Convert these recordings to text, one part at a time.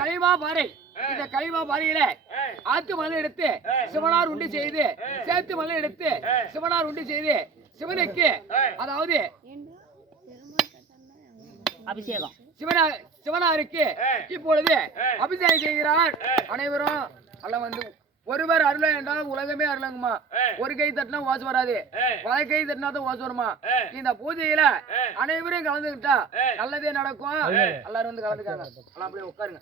கலிமா பாறை. இந்த கலிமா பாறையில ஆத்து மலை எடுத்து சிவனார் உண்டு செய்து சேத்து மலை எடுத்து சிவனார் உண்டு செய்து சிவனுக்கு அதாவது அபிஷேகம். சிவனா சிவனாருக்கு இப்பொழுது அபிஷேகம் செய்கிறார் அனைவரும். எல்லாம் வந்து ஒருவர் அருள என்றால் உலகமே அருளங்குமா? ஒரு கை தட்டினா வாசு வராது. பல கை தட்டினா தான் வாசு வருமா? இந்த பூஜையில அனைவரும் கலந்துக்கிட்டா நல்லதே நடக்கும். எல்லாரும் வந்து கலந்துக்காங்க. அப்படியே உட்காருங்க.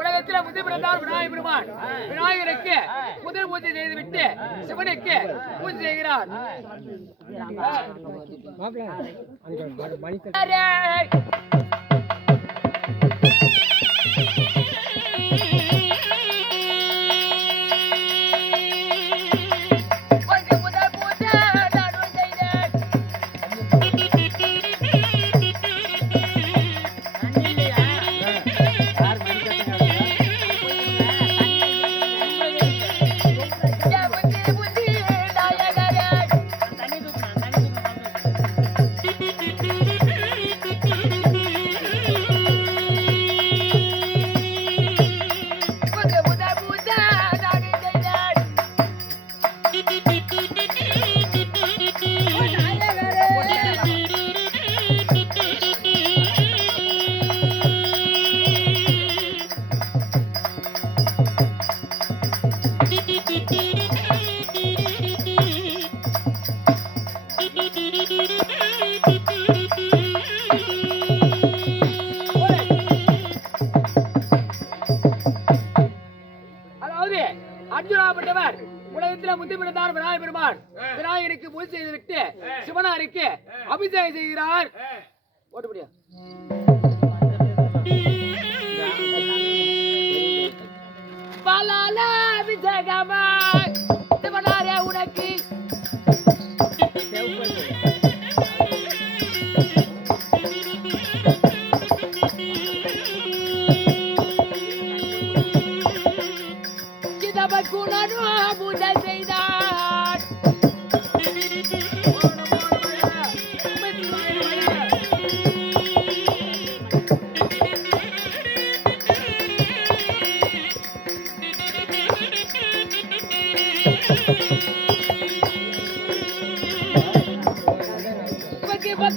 உலகத்தில் முதிர்பிறந்தார் விநாயகர் பெருமான். விநாயகருக்கு முதல் பூஜை செய்துவிட்டு சிவனுக்கு பூஜை செய்கிறார்.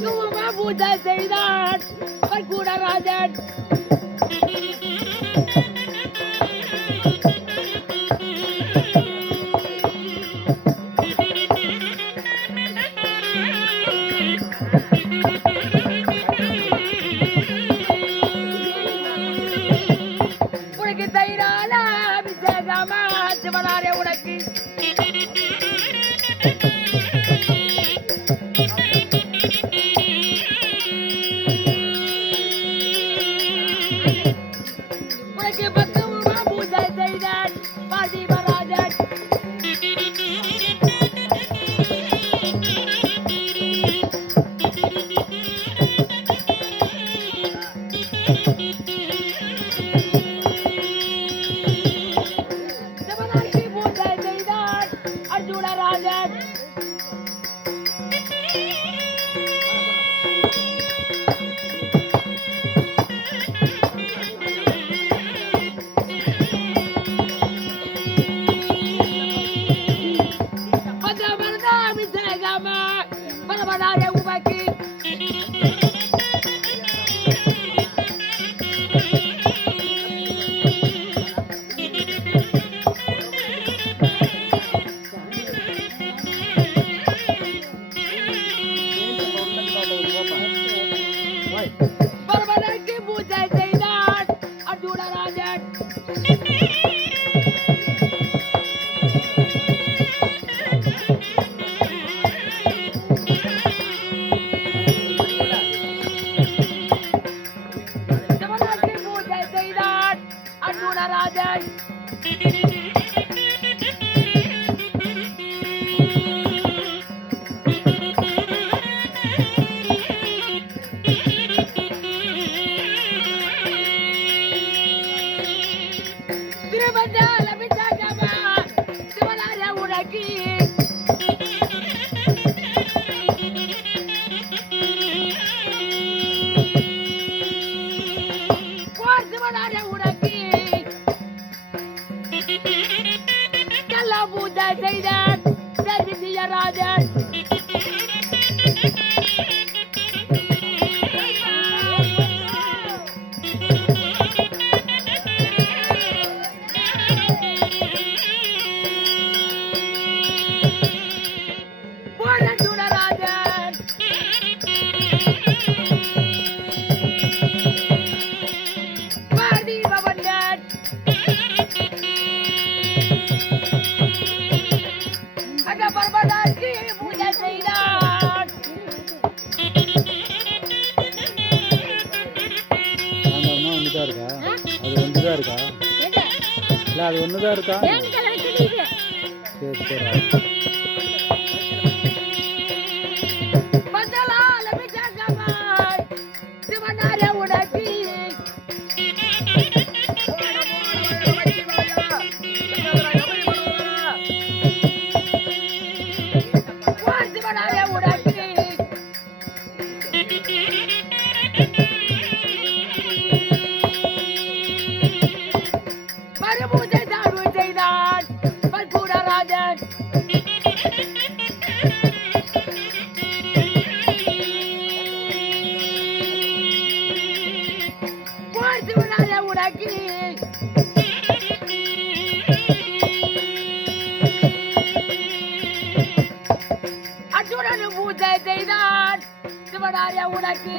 பக்கி பக்குவமா பூஜை செய்தார் பர்கூடராஜன் Thank you. பரமனுக்கு அது ஒன்று தான் இருக்கா இல்லை அது ஒன்று தான் இருக்கா சரி சரி யாரு பூஜை தான் செய்தான் பல்கூடராஜன் உனக்கு. அச்சுடன் பூஜை செய்தான். சிவனாரிய உனக்கு.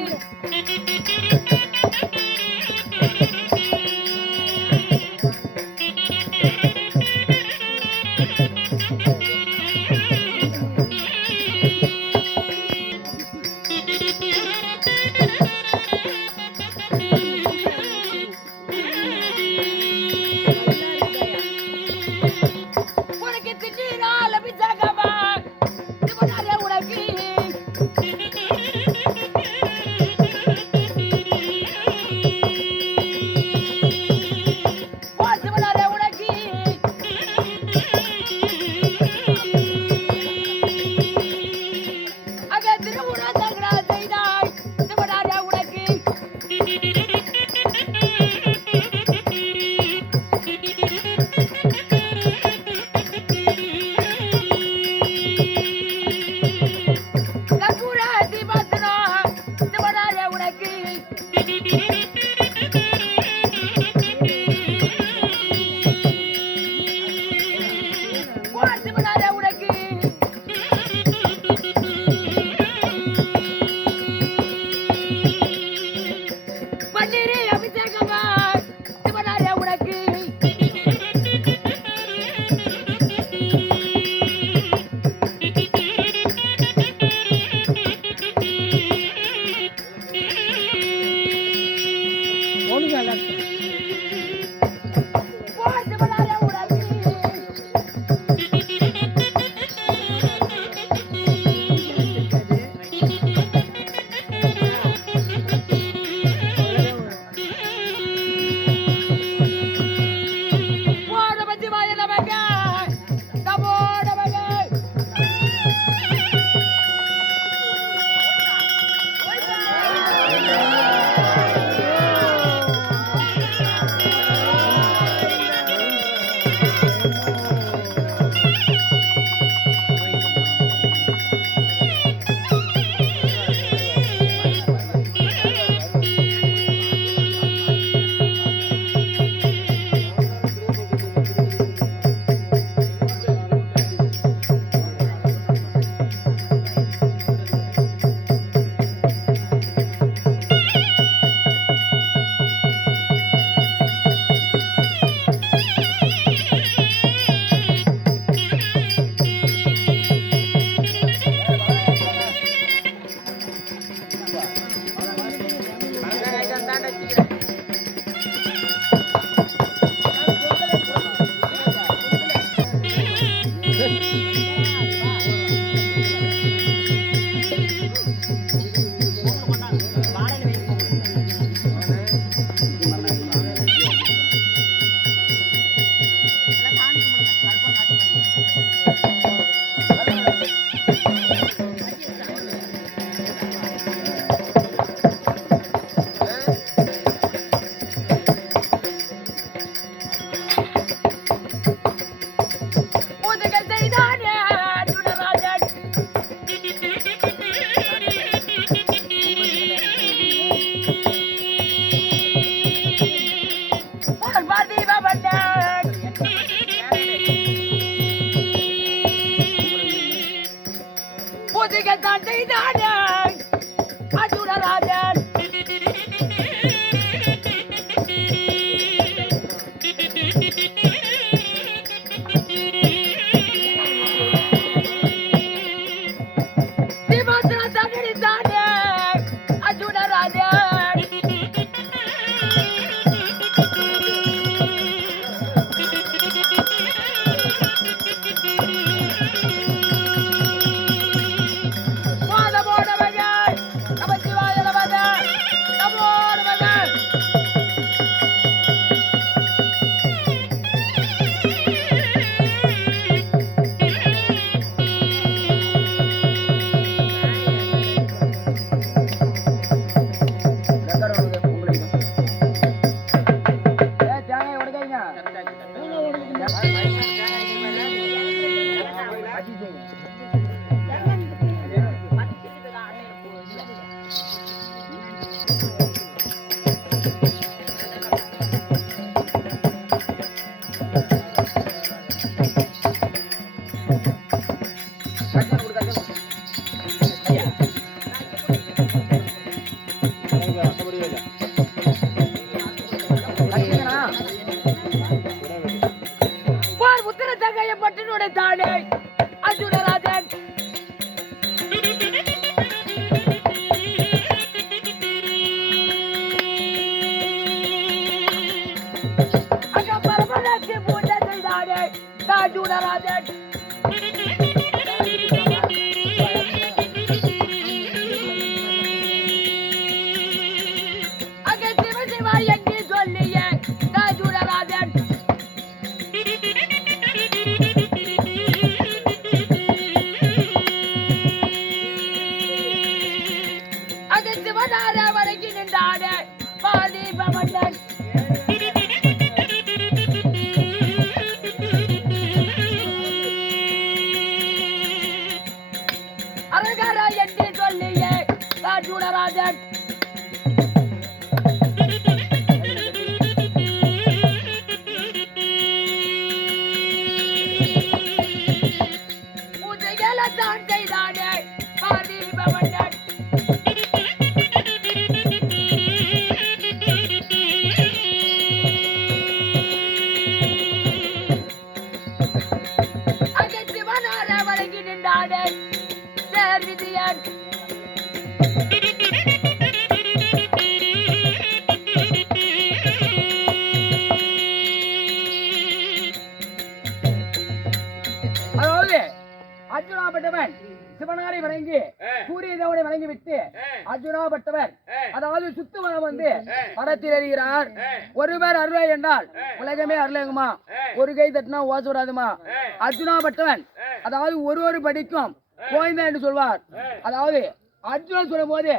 கண்டாச்சு राजा की அரகர என்று சொல்லிய அர்ஜுனராஜன் அர்ஜுனாபட்டவன் சிவனாரை வணங்கி சூரிய தேவனை வணங்கி விட்டு அர்ஜுனாபட்டவர். அதாவது சுத்துவனம் வந்து படத்தில் எறிகிறார் ஒருவர் அருளை என்றால் உலகமே அருளங்குமா? ஒரு கை தட்டினா ஓச விடாதுமா அர்ஜுனாபட்டவன் அதாவது ஒரு ஒரு படிக்கும் கோவிந்தா என்று சொல்வார். அதாவது அர்ஜுனன் சொல்லும் போது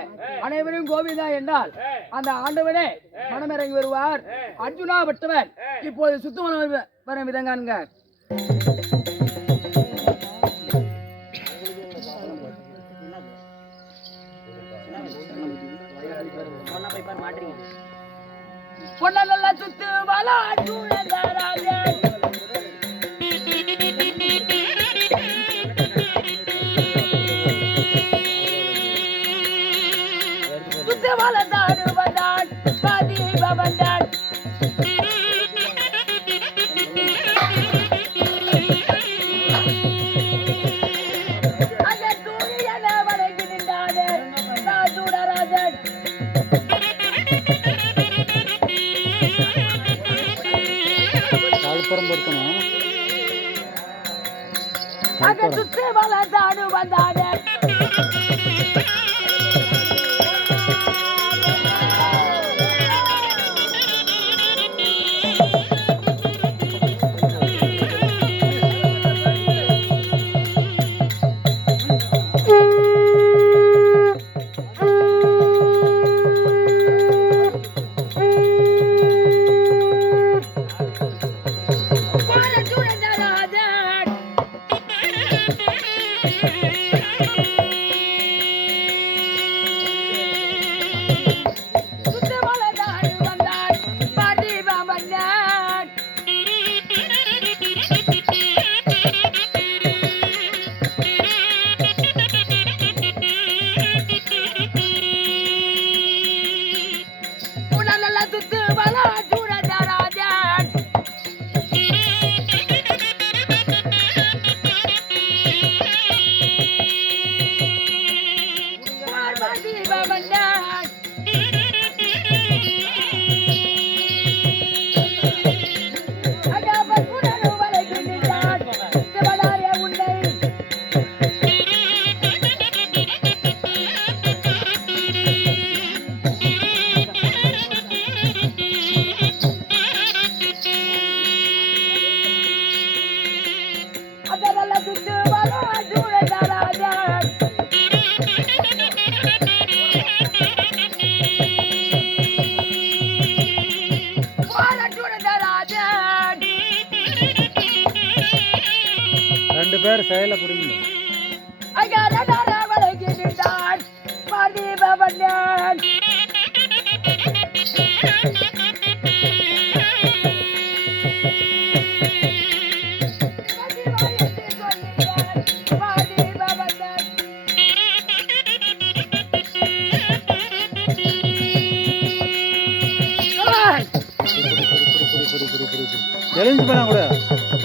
அனைவரும் கோவிந்தா என்றால் அந்த ஆண்டவனே மனமிறங்கி வருவார். அர்ஜுனாபட்டவன் இப்போது சுத்தமனம் வரும் விதங்கானுங்க. பொண்ண நல்லா சுத்து வலா அர்ஜுனராஜன் சுத்து வளர்ந்தாடு பேர் செயலை மதிபவன் எழுந்து போனா கூட.